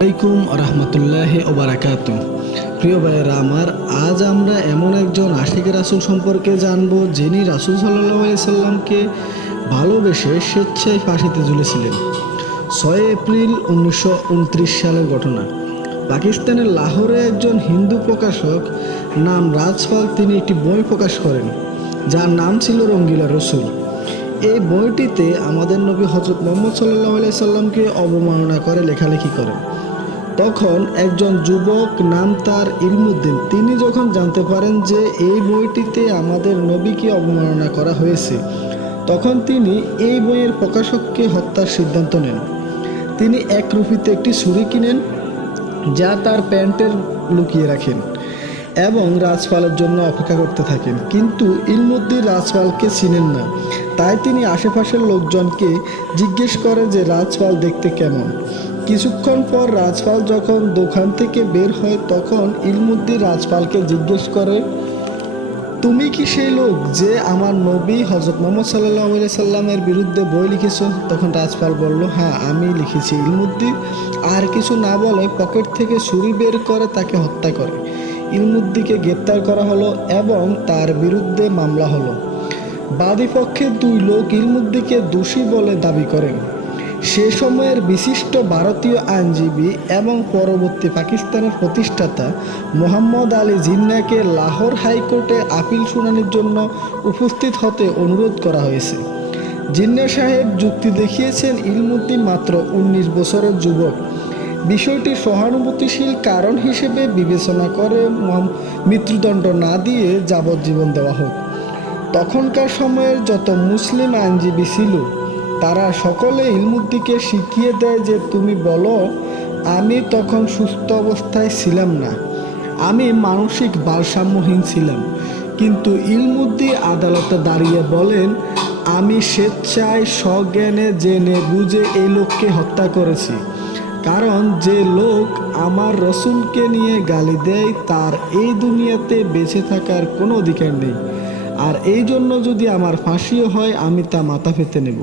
আলাইকুম রহমতুল্লাহ ওবারাকাত প্রিয় ভাইয়েরা, আমার আজ আমরা এমন একজন আশিক রাসুল সম্পর্কে জানব যিনি রাসুল সাল্লাহ সাল্লামকে ভালোবেসে স্বেচ্ছায় ফাঁসিতে ঝুলেছিলেন। ছয় এপ্রিল উনিশশো সালের ঘটনা। পাকিস্তানের লাহোরে একজন হিন্দু প্রকাশক নাম রাজপাল তিনি একটি বই প্রকাশ করেন, যার নাম ছিল রঙ্গিলা রসুল। এই বইটিতে আমাদের নবী হজরত মোহাম্মদ সাল্লাহ সাল্লামকে অবমাননা করে লেখালেখি করেন। তখন একজন যুবক নাম তার ইলমুদ্দিন। তিনি যখন জানতে পারেন যে এই বইটিতে আমাদের নবীকে অবমাননা করা হয়েছে, তখন তিনি এই বইয়ের প্রকাশককে হত্যার সিদ্ধান্ত নেন। তিনি এক রুপিতে একটি ছুরি কিনেন, যা তার প্যান্টের লুকিয়ে রাখেন এবং রাজপালের জন্য অপেক্ষা করতে থাকেন। কিন্তু ইলমুদ্দিন রাজপালকে চিনেন না। তাই তিনি আশেপাশের লোকজনকে জিজ্ঞেস করে যে রাজপাল দেখতে কেমন। কিছুক্ষণ পর রাজপাল যখন দোকান থেকে বের হয়, তখন ইলমুদ্দিন রাজপালকে জিজ্ঞেস করে, তুমি কি সেই লোক যে আমার নবী হজরত মোহাম্মদ সাল্লাহ সাল্লামের বিরুদ্ধে বই লিখেছ? তখন রাজপাল বলল হ্যাঁ আমি লিখেছি। ইলমুদ্দিন আর কিছু না বলে পকেট থেকে ছুরি বের করে তাকে হত্যা করে। ইলমুদ্দিকে গ্রেপ্তার করা হলো এবং তার বিরুদ্ধে মামলা হলো। বাদী পক্ষের দুই লোক ইলমুদ্দিকে দোষী বলে দাবি করেন। সে সময়ের বিশিষ্ট ভারতীয় আইনজীবী এবং পরবর্তী পাকিস্তানের প্রতিষ্ঠাতা মোহাম্মদ আলী জিন্নাকে লাহোর হাইকোর্টে আপিল শুনানির জন্য উপস্থিত হতে অনুরোধ করা হয়েছে। জিন্না সাহেব যুক্তি দেখিয়েছেন ইলমুদ্দিন মাত্র উনিশ বছরের যুবক। বিষয়টি সহানুভূতিশীল কারণ হিসেবে বিবেচনা করে মৃত্যুদণ্ড না দিয়ে যাবজ্জীবন দেওয়া হোক। তখনকার সময়ের যত মুসলিম আইনজীবী ছিল, তারা সকলে ইলমুদ্দিকে শিখিয়ে দেয় যে, তুমি বলো, আমি তখন সুস্থ অবস্থায় ছিলাম না। আমি মানসিক ভারসাম্যহীন ছিলাম। কিন্তু ইলমুদ্দি আদালতে দাঁড়িয়ে বলেন, আমি স্বেচ্ছায় সজ্ঞানে জেনে বুঝে এই লোককে হত্যা করেছি। কারণ যে লোক আমার রসুলকে নিয়ে গালি দেয়, তার এই দুনিয়াতে বেঁচে থাকার কোনো অধিকার নেই। আর এই জন্য যদি আমার ফাঁসিও হয় আমি তা মাথা পেতে নেব।